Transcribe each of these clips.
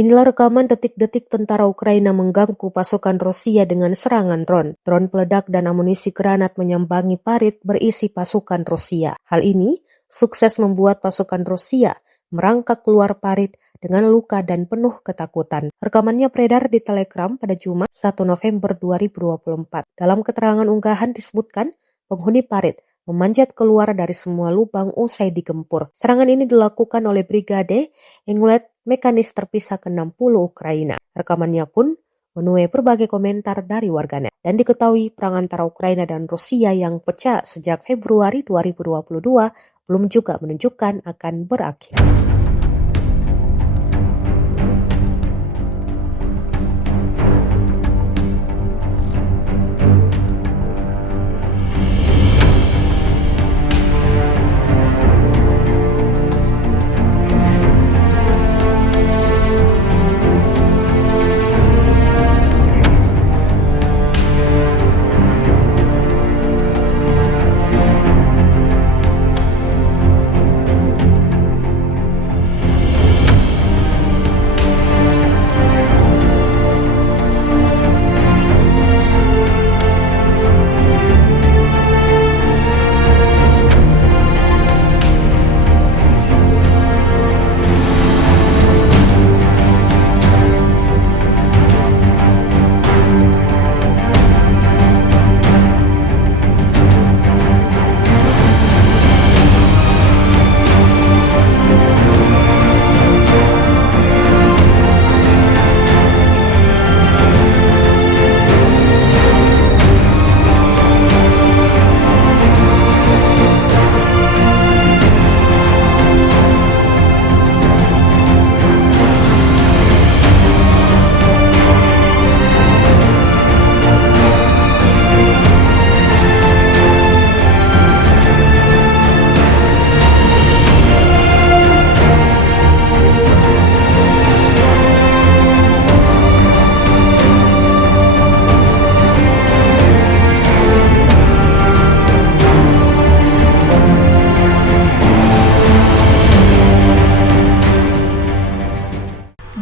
Inilah rekaman detik-detik tentara Ukraina mengganggu pasukan Rusia dengan serangan drone. Drone peledak dan amunisi granat menyambangi parit berisi pasukan Rusia. Hal ini sukses membuat pasukan Rusia merangkak keluar parit dengan luka dan penuh ketakutan. Rekamannya beredar di Telegram pada Jumat 1 November 2024. Dalam keterangan unggahan disebutkan penghuni parit memanjat keluar dari semua lubang usai digempur. Serangan ini dilakukan oleh Brigade Englet Mekanis terpisah ke-60 Ukraina. Rekamannya pun menuai berbagai komentar dari warganet. Dan diketahui perang antara Ukraina dan Rusia yang pecah sejak Februari 2022 belum juga menunjukkan akan berakhir.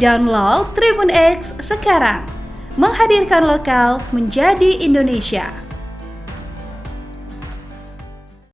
Download Tribun X sekarang, menghadirkan lokal menjadi Indonesia.